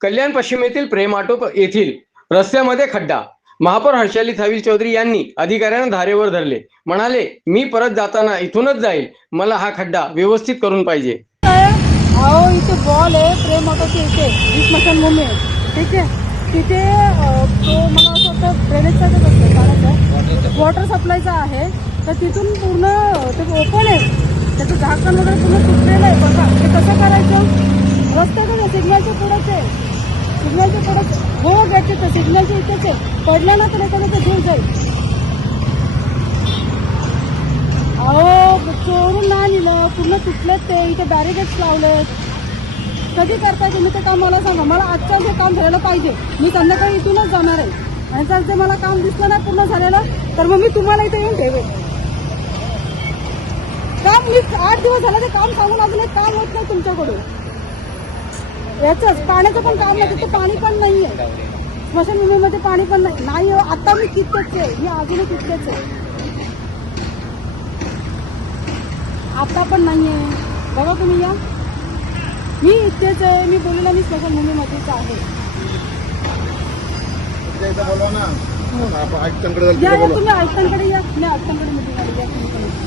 कल्याण पश्चिमेतील प्रेम auto येथील रस्त्यामध्ये खड्डा. महापौर हर्षाली थविल चौधरी यांनी अधिकाऱ्यांना धारेवर धरले. म्हणाले, मी परत जाताना इथूनच जाईल, मला हा खड्डा व्यवस्थित करून पाहिजे. अहो इथे बॉल आहे प्रेम ऑटोच्या इथे स्मशानभूमी आहे, ठीक आहे. तिथे तो मला असं वाटतं ड्रेनेजचाच असतं पाण्याचा वॉटर सप्लायचा आहे. तर तिथून पूर्ण ते ओपन आहे, त्याचं झाकण वगैरे पूर्ण तुटलेलं आहे. बघा ते कसं करायचं, रस्त्यातच सिग्नलच्या पुढंच आहे, सिग्नलच्या पुढंच हो घ्यायचे तर सिग्नलच्या इथेच आहे. पडलं ना तर एखाद्याचा जीव जाईल. अहो चोरून नाही नेलं, पूर्ण तुटलेत ते, इथे बॅरिकेड्स लावलेत. कधी करताय तुम्ही ते काम मला सांगा. मला आजच्या हे काम झालेलं पाहिजे. मी संध्याकाळी इथूनच जाणार आहे आणि जर ते मला काम दिसलं नाही पूर्ण झालेलं तर मग मी तुम्हाला इथे येऊन ठेवेल. काम मी 8 दिवस झालं ते काम सांगून अजून एक काम होत नाही तुमच्याकडून. याचंच पाण्याचं पण काम नाही, तिथे पाणी पण नाही आहे. स्मशानभूमीमध्ये पाणी पण नाही. आता मी तितकेच आहे, मी अजूनही तितकेच आहे, आता पण नाही आहे. बघा तुम्ही या, मी इतकेच आहे. मी बोललेला मी स्मशानभूमीमध्येच आहे. या तुम्ही आयुक्तांकडे या, मी आयुक्तांकडे मिटिंग आली या तुम्ही.